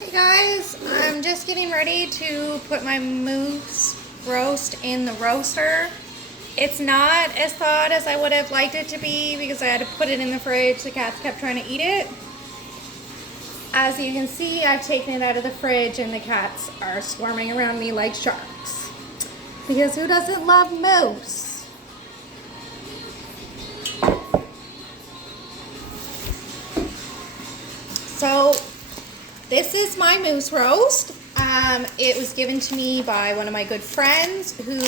Hey guys, I'm just getting ready to put my moose roast in the roaster. It's not as thawed as I would have liked it to be because I had to put it in the fridge. The cats kept trying to eat it. As you can see, I've taken it out of the fridge and the cats are swarming around me like sharks. Because who doesn't love moose? So this is my moose roast. It was given to me by one of my good friends who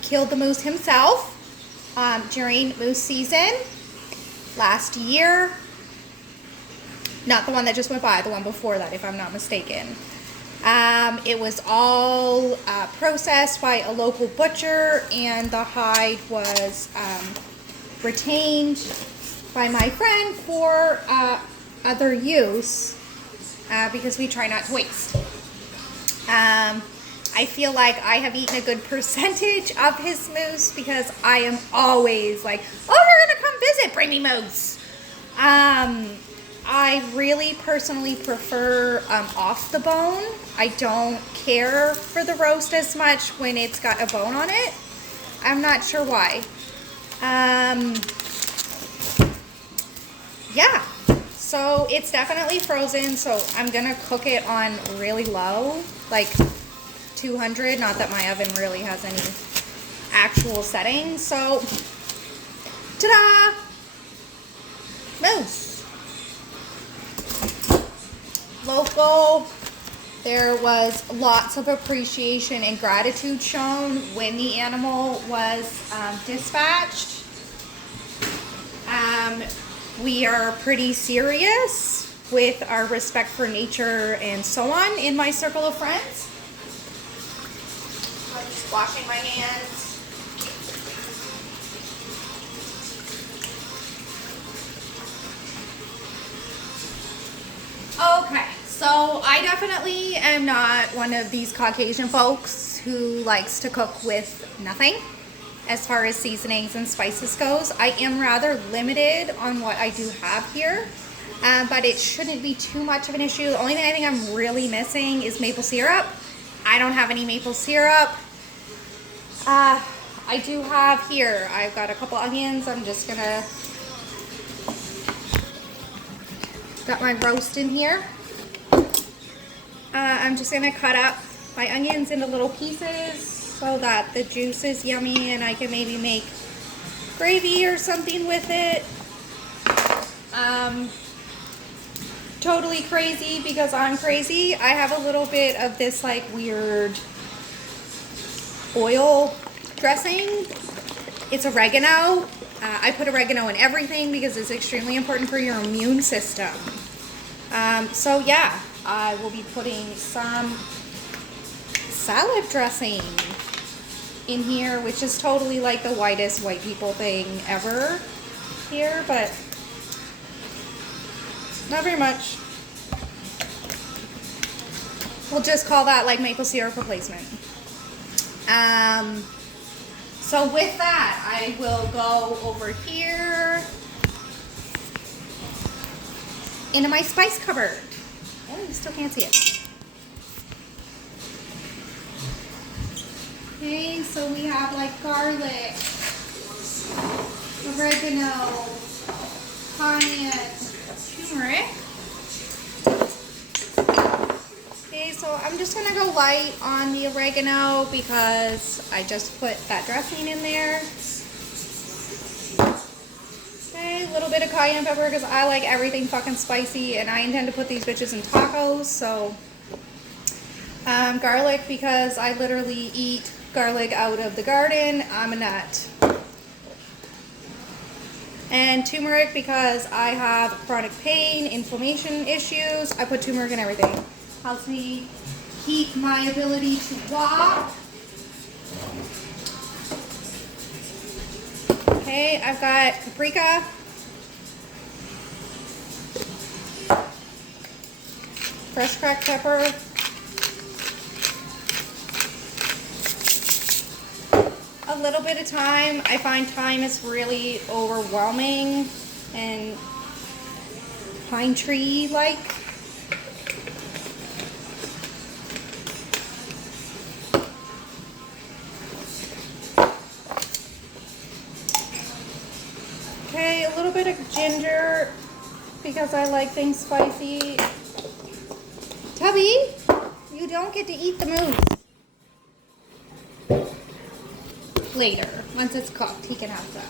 killed the moose himself during moose season last year. Not the one that just went by, the one before that, if I'm not mistaken. It was all processed by a local butcher, and the hide was retained by my friend for other use because we try not to waste. I feel like I have eaten a good percentage of his moose because I am always like, oh, you're gonna come visit, bring me moose. I really personally prefer off the bone. I don't care for the roast as much when it's got a bone on it. I'm not sure why. Yeah, so it's definitely frozen, so I'm gonna cook it on really low, like 200, not that my oven really has any actual settings. So ta-da, moose. Local. There was lots of appreciation and gratitude shown when the animal was dispatched. We are pretty serious with our respect for nature and so on in my circle of friends. I'm just washing my hands. Okay, so I definitely am not one of these Caucasian folks who likes to cook with nothing. As far as seasonings and spices goes, I am rather limited on what I do have here, but it shouldn't be too much of an issue. The only thing I think I'm really missing is maple syrup. I don't have any maple syrup. I do have here, I've got a couple onions. I'm just gonna, got my roast in here. I'm just gonna cut up my onions into little pieces so that the juice is yummy and I can maybe make gravy or something with it. Totally crazy because I'm crazy. I have a little bit of this like weird oil dressing. It's oregano. I put oregano in everything because it's extremely important for your immune system. So yeah, I will be putting some salad dressing in here, which is totally like the whitest white people thing ever here, but not very much. We'll just call that like maple syrup replacement. So with that, I will go over here into my spice cupboard. Oh, you still can't see it. Okay, so we have like garlic, oregano, cayenne, turmeric. Okay, so I'm just gonna go light on the oregano because I just put that dressing in there. Okay, a little bit of cayenne pepper because I like everything fucking spicy and I intend to put these bitches in tacos, so. Garlic because I literally eat garlic out of the garden. I'm a nut. And turmeric because I have chronic pain, inflammation issues. I put turmeric in everything. Helps me keep my ability to walk. Okay, I've got paprika. Fresh cracked pepper. A little bit of thyme. I find thyme is really overwhelming and pine tree like. ginger because I like things spicy. Tubby, you don't get to eat the mousse. Later, once it's cooked, he can have some.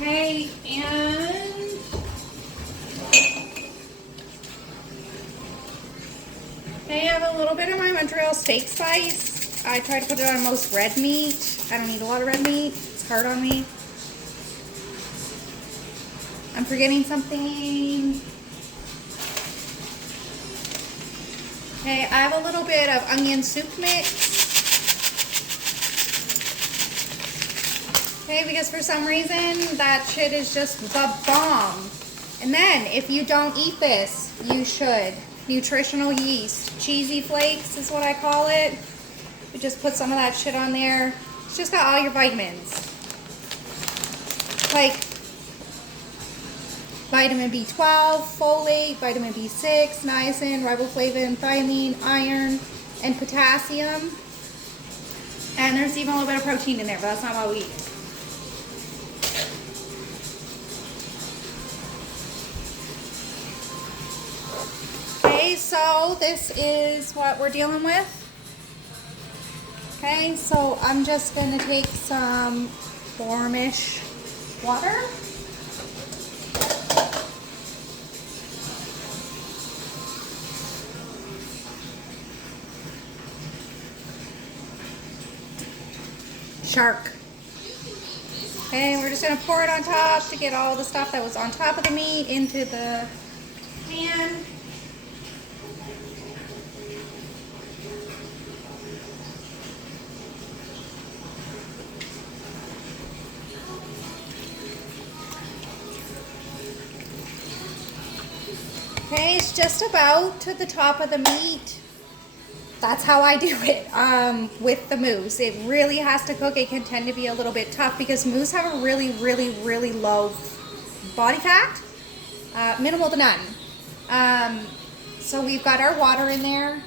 Okay, and I have a little bit of my Montreal steak spice. I try to put it on most red meat. I don't eat a lot of red meat. It's hard on me. I'm forgetting something. Okay, I have a little bit of onion soup mix. Okay, because for some reason that shit is just the bomb. And then if you don't eat this, you should. Nutritional yeast. Cheesy flakes is what I call it. You just put some of that shit on there. It's just got all your vitamins. Like vitamin B12, folate, vitamin B6, niacin, riboflavin, thiamine, iron, and potassium. And there's even a little bit of protein in there, but that's not what we eat. Okay, so this is what we're dealing with. Okay, so I'm just going to take some warmish water. Shark. Okay, we're just going to pour it on top to get all the stuff that was on top of the meat into the pan. Okay, it's just about to the top of the meat. That's how I do it with the mousse. It really has to cook. It can tend to be a little bit tough because mousse have a really, really, really low body fat. Minimal to none. So we've got our water in there.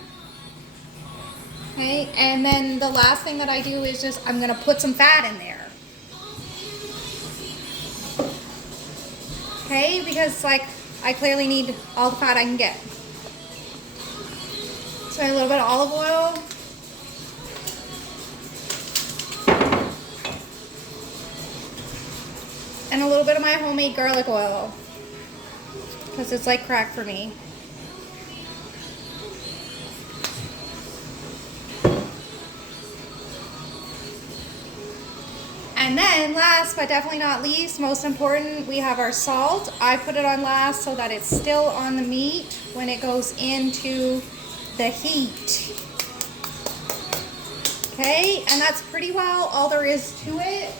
Okay, and then the last thing that I do is just, I'm going to put some fat in there. Okay, because like, I clearly need all the fat I can get. So a little bit of olive oil. And a little bit of my homemade garlic oil. Because it's like crack for me. And then last but definitely not least, most important, we have our salt. I put it on last so that it's still on the meat when it goes into the heat. Okay, and that's pretty well all there is to it.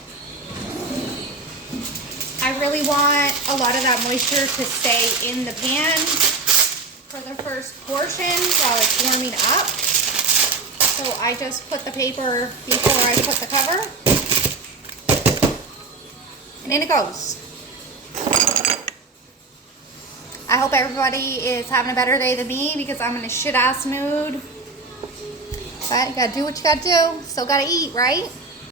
I really want a lot of that moisture to stay in the pan for the first portion while it's warming up. So I just put the paper before I put the cover. And in it goes. I hope everybody is having a better day than me because I'm in a shit ass mood. But you gotta do what you gotta do. Still gotta eat, right?